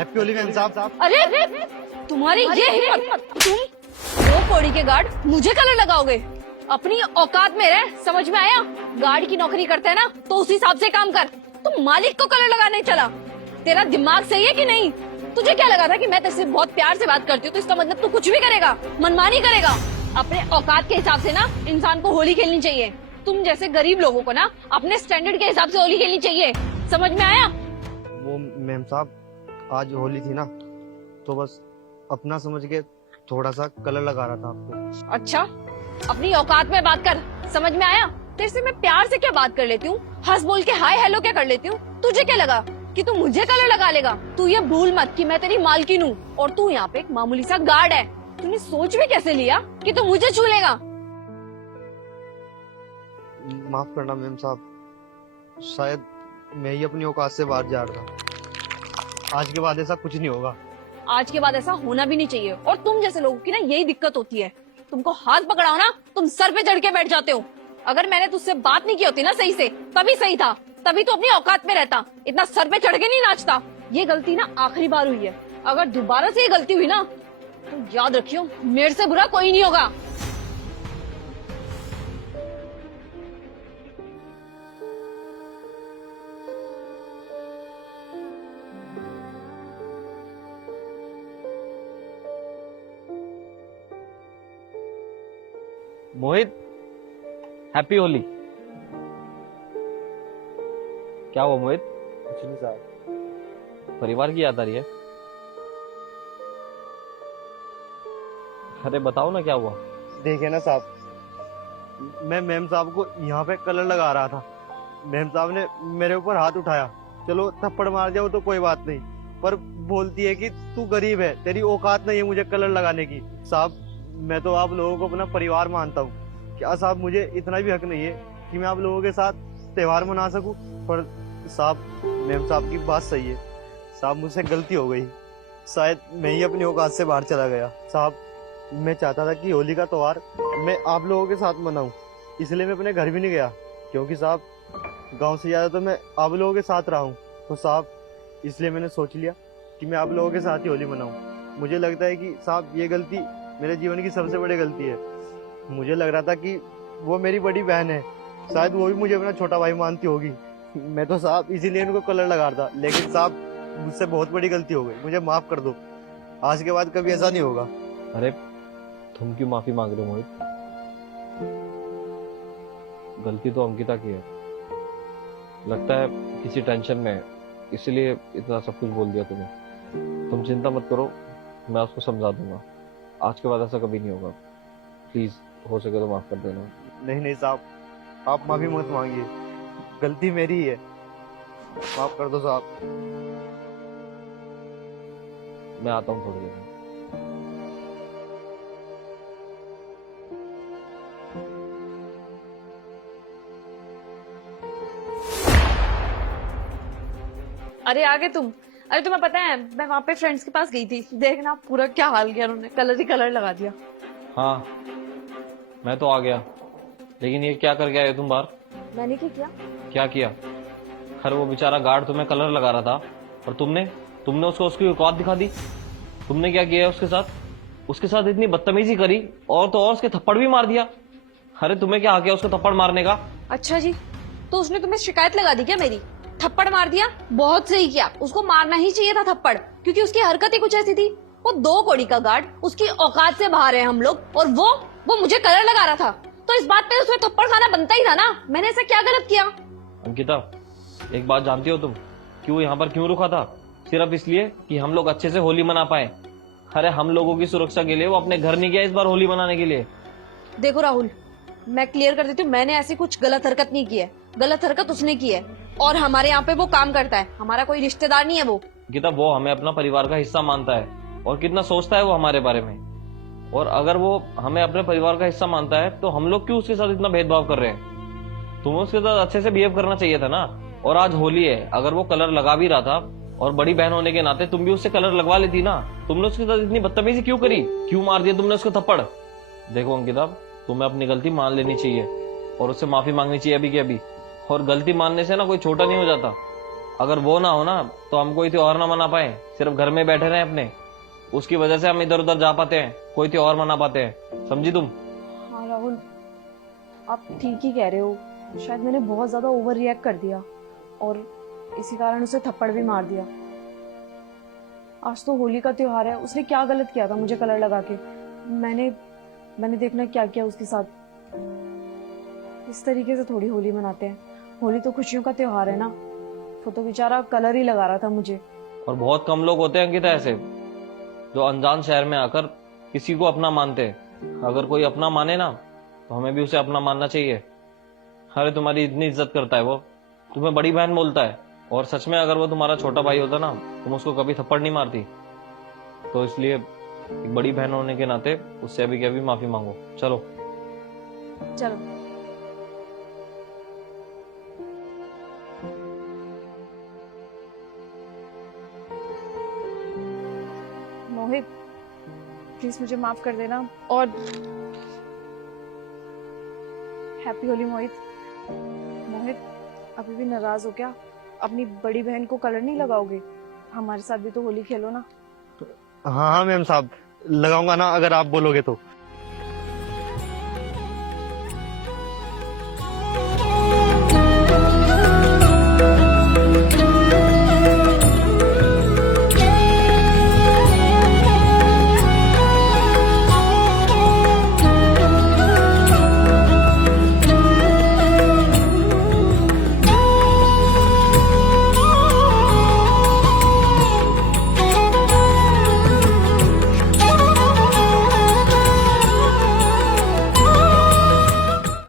Happy Holi ma'am साहब। अरे तुम्हारी ये हिम्मत, तुम दो कौड़ी के गार्ड मुझे कलर लगाओगे? अपनी औकात में रह, समझ में आया? गार्ड की नौकरी करते है ना तो उस हिसाब से काम कर। तुम मालिक को कलर लगाने चला। तेरा दिमाग सही है कि नहीं? तुझे क्या लगा था कि मैं तेरे बहुत प्यार से बात करती हूँ तो इसका मतलब तू कुछ भी करेगा, मनमानी करेगा? अपने औकात के हिसाब से ना इंसान को होली खेलनी चाहिए। तुम जैसे गरीब लोगों को ना अपने स्टैंडर्ड के हिसाब से होली खेलनी चाहिए, समझ में आया? वो मैम साहब आज होली थी ना तो बस अपना समझ के थोड़ा सा कलर लगा रहा था आपको। अच्छा, अपनी औकात में बात कर, समझ में आया? तेरे से मैं प्यार से क्या बात कर लेती हूँ, हंस बोल के हाय हेलो क्या कर लेती हूँ। तुझे क्या लगा कि तू मुझे कलर लगा लेगा? तू ये भूल मत कि मैं तेरी मालकिन हूँ और तू यहाँ पे एक मामूली सा गार्ड है। तूने सोच भी कैसे लिया कि तू मुझे छू लेगा? माफ करना मैम साहब, शायद मैं ही अपनी औकात से बाहर जा रहा था। आज के बाद ऐसा कुछ नहीं होगा। आज के बाद ऐसा होना भी नहीं चाहिए। और तुम जैसे लोगों की ना यही दिक्कत होती है, तुमको हाथ पकड़ाओ ना तुम सर पे चढ़ के बैठ जाते हो। अगर मैंने तुझसे बात नहीं की होती ना सही से, तभी सही था, तभी तो अपनी औकात में रहता, इतना सर पे चढ़ के नहीं नाचता। ये गलती ना आखिरी बार हुई है, अगर दोबारा से ये गलती हुई ना तो याद रखियो मेरे से बुरा कोई नहीं होगा। मोहित, हैप्पी होली। क्या हुआ मोहित? कुछ नहीं साहब। परिवार की याद आ रही है? अरे बताओ ना क्या हुआ। देखिए ना साहब, मैं मैम साहब को यहाँ पे कलर लगा रहा था। मैम साहब ने मेरे ऊपर हाथ उठाया। चलो थप्पड़ मार जाओ तो कोई बात नहीं, पर बोलती है कि तू गरीब है, तेरी औकात नहीं है मुझे कलर लगाने की। साहब मैं तो आप लोगों को अपना परिवार मानता हूँ। क्या साहब मुझे इतना भी हक नहीं है कि मैं आप लोगों के साथ त्योहार मना सकूं? पर साहब मैम साहब की बात सही है। साहब मुझसे गलती हो गई, शायद मैं ही अपनी औकात से बाहर चला गया। साहब मैं चाहता था कि होली का त्योहार मैं आप लोगों के साथ मनाऊं, इसलिए मैं अपने घर भी नहीं गया, क्योंकि साहब गांव से ज्यादा तो मैं आप लोगों के साथ रहा हूं। तो साहब इसलिए मैंने सोच लिया कि मैं आप लोगों के साथ ही होली मनाऊं। मुझे लगता है कि साहब ये गलती मेरे जीवन की सबसे बड़ी गलती है। मुझे लग रहा था कि वो मेरी बड़ी बहन है, शायद वो भी मुझे अपना छोटा भाई मानती होगी। मैं तो साहब इसीलिए इनको कलर लगा रहा था, लेकिन साहब मुझसे बहुत बड़ी गलती हो गई, मुझे माफ कर दो। आज के बाद कभी ऐसा नहीं होगा। अरे तुम क्यों माफी मांग रहे हो मोहित? गलती तो अंकिता की है, लगता है किसी टेंशन में है, इसलिए इतना सब कुछ बोल दिया तुम्हें। तुम चिंता मत करो, मैं उसको समझा दूंगा। आज के बाद ऐसा कभी नहीं होगा। प्लीज हो सके तो माफ कर देना। नहीं नहीं साहब, आप माफी मत मांगिए, गलती मेरी ही है, माफ कर दो साहब। मैं आता हूँ थोड़ी देर में। अरे आ गए तुम? अरे तुम्हें पता है मैं वहाँ पे फ्रेंड्स के पास गई थी, देखना पूरा क्या हाल किया उन्होंने, कलर ही कलर लगा दिया। हाँ मैं तो आ गया, लेकिन ये क्या करके आए तुम बाहर? मैंने क्या किया? क्या किया? खैर वो बेचारा गार्ड तुम्हें कलर लगा रहा था और तुमने तुमने उसको उसकी औकात दिखा दी। तुमने क्या किया है उसके साथ? उसके साथ इतनी बदतमीजी करी और तो और उसके थप्पड़ भी मार दिया। अरे तुम्हें क्या आ गया उसको थप्पड़ मारने का? अच्छा जी, तो उसने तुम्हें शिकायत लगा दी क्या मेरी? थप्पड़ मार दिया, बहुत सही किया, उसको मारना ही चाहिए था थप्पड़, क्योंकि उसकी हरकत ही कुछ ऐसी थी। वो दो कौड़ी का गार्ड, उसकी औकात से बाहर है हम लोग, और वो मुझे कलर लगा रहा था, तो इस बात पे उसे थप्पड़ खाना बनता ही था ना। मैंने ऐसा क्या गलत किया? अंकिता एक बात जानती हो तुम, क्यों यहाँ पर क्यों रुका था? सिर्फ इसलिए कि हम लोग अच्छे से होली मना पाए। अरे हम लोगों की सुरक्षा के लिए वो अपने घर नहीं गया इस बार होली मनाने के लिए। देखो राहुल, मैं क्लियर कर देती हूँ, मैंने ऐसी कुछ गलत हरकत नहीं की है। गलत हरकत उसने की है, और हमारे यहाँ पे वो काम करता है, हमारा कोई रिश्तेदार नहीं है वो। अंकिता वो हमें अपना परिवार का हिस्सा मानता है और कितना सोचता है वो हमारे बारे में। और अगर वो हमें अपने परिवार का हिस्सा मानता है तो हम लोग क्यों उसके साथ इतना भेदभाव कर रहे हैं? तुम्हें उसके साथ अच्छे से बिहेव करना चाहिए था ना। और आज होली है, अगर वो कलर लगा भी रहा था और बड़ी बहन होने के नाते तुम भी उससे कलर लगवा लेती ना। तुमने उसके साथ इतनी बदतमीजी क्यों करी? क्यों मार दिया तुमने उसको थप्पड़? देखो अंकिता, तुम्हें अपनी गलती मान लेनी चाहिए और उससे माफी मांगनी चाहिए अभी की अभी। और गलती मानने से ना कोई छोटा नहीं हो जाता। अगर वो ना हो ना तो हम कोई त्योहार ना मना पाए, सिर्फ घर में बैठे रहे अपने। उसकी वजह से हम इधर उधर जा पाते हैं, कोई त्योहार मना पाते हैं। समझी तुम? हाँ राहुल, आप ठीक ही कह रहे हो। शायद मैंने बहुत ज्यादा ओवर रिएक्ट कर दिया और इसी कारण उसे थप्पड़ भी मार दिया। आज तो होली का त्योहार है, उसने क्या गलत किया था मुझे कलर लगा के? मैंने देखना क्या किया उसके साथ। इस तरीके से थोड़ी होली मनाते हैं। होली तो खुशियों का त्योहार है ना। वो तो बेचारा कलर ही लगा रहा था मुझे। और बहुत कम लोग होते हैं अंकिता ऐसे, जो अनजान शहर में आकर किसी को अपना मानते हैं। अगर कोई अपना माने ना तो हमें भी उसे अपना मानना चाहिए। अरे तुम्हारी इतनी इज्जत करता है वो, तुम्हें बड़ी बहन बोलता है। और सच में अगर वो तुम्हारा छोटा भाई होता ना, तुम उसको कभी थप्पड़ नहीं मारती। तो इसलिए एक बड़ी बहन होने के नाते उससे अभी के अभी माफी मांगो। चलो। चलो। मोहित, प्लीज मुझे माफ कर देना। और हैप्पी होली मोहित। मोहित, अभी भी नाराज हो क्या? अपनी बड़ी बहन को कलर नहीं लगाओगे? हमारे साथ भी तो होली खेलो ना। हाँ हाँ मैम साहब, लगाऊंगा ना अगर आप बोलोगे तो।